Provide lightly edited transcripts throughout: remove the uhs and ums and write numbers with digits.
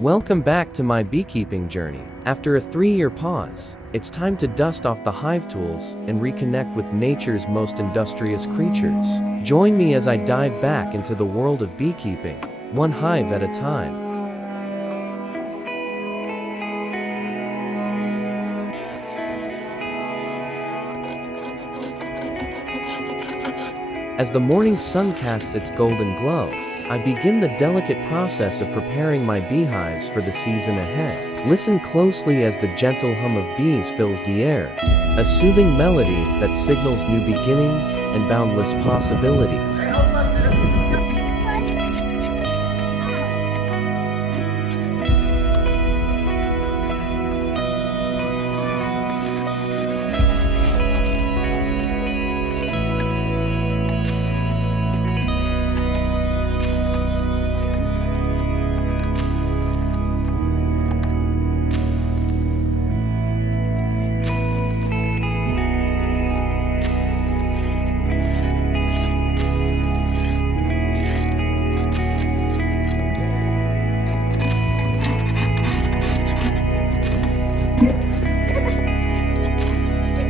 Welcome back to my beekeeping journey. After a 3-year pause, it's time to dust off the hive tools and reconnect with nature's most industrious creatures. Join me as I dive back into the world of beekeeping, one hive at a time. As the morning sun casts its golden glow, I begin the delicate process of preparing my beehives for the season ahead. Listen closely as the gentle hum of bees fills the air, a soothing melody that signals new beginnings and boundless possibilities.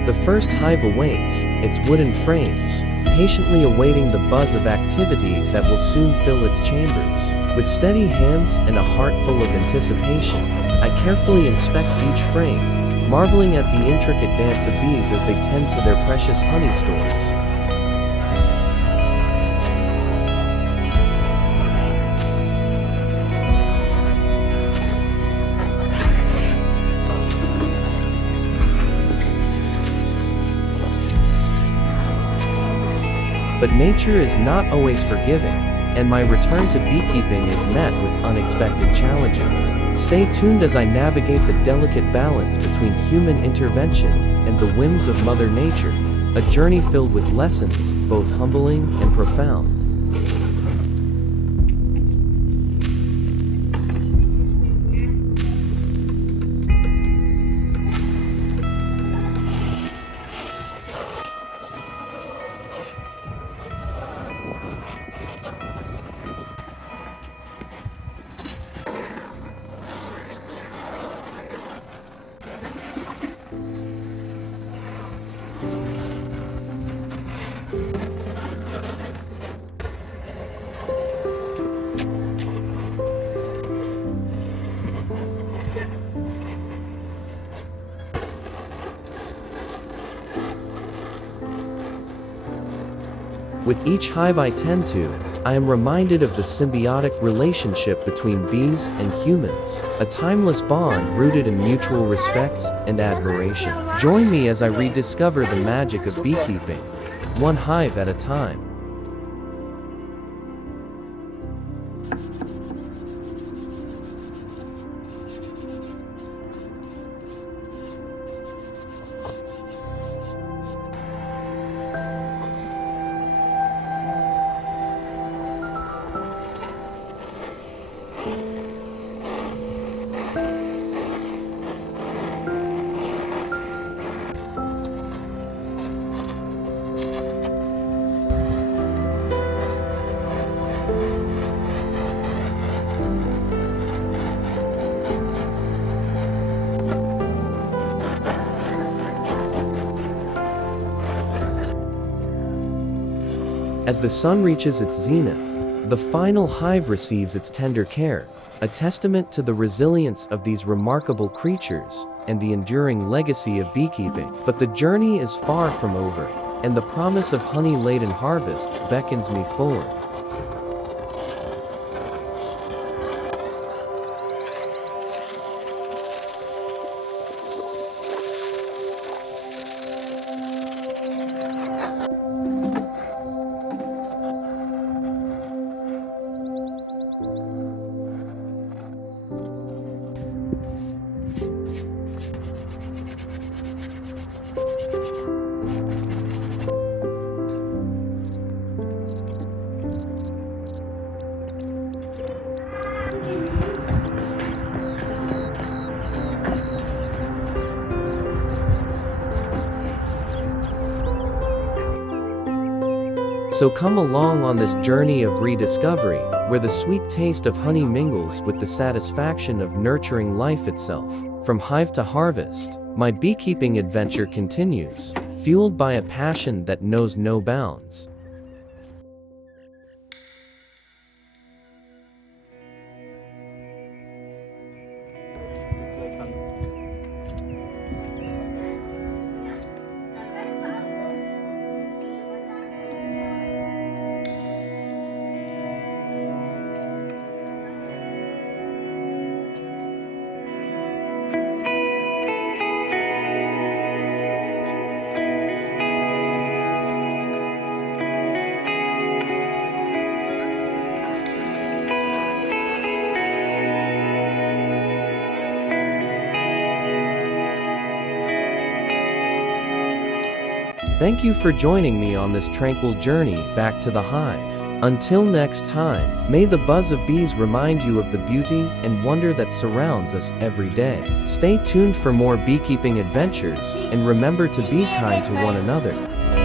The first hive awaits, its wooden frames, patiently awaiting the buzz of activity that will soon fill its chambers. With steady hands and a heart full of anticipation, I carefully inspect each frame, marveling at the intricate dance of bees as they tend to their precious honey stores. But nature is not always forgiving, and my return to beekeeping is met with unexpected challenges. Stay tuned as I navigate the delicate balance between human intervention and the whims of Mother Nature, a journey filled with lessons, both humbling and profound. With each hive I tend to, I am reminded of the symbiotic relationship between bees and humans, a timeless bond rooted in mutual respect and admiration. Join me as I rediscover the magic of beekeeping, one hive at a time. As the sun reaches its zenith, the final hive receives its tender care, a testament to the resilience of these remarkable creatures and the enduring legacy of beekeeping. But the journey is far from over, and the promise of honey-laden harvests beckons me forward. So come along on this journey of rediscovery, where the sweet taste of honey mingles with the satisfaction of nurturing life itself. From hive to harvest, my beekeeping adventure continues, fueled by a passion that knows no bounds. Thank you for joining me on this tranquil journey back to the hive. Until next time, may the buzz of bees remind you of the beauty and wonder that surrounds us every day. Stay tuned for more beekeeping adventures, and remember to be kind to one another.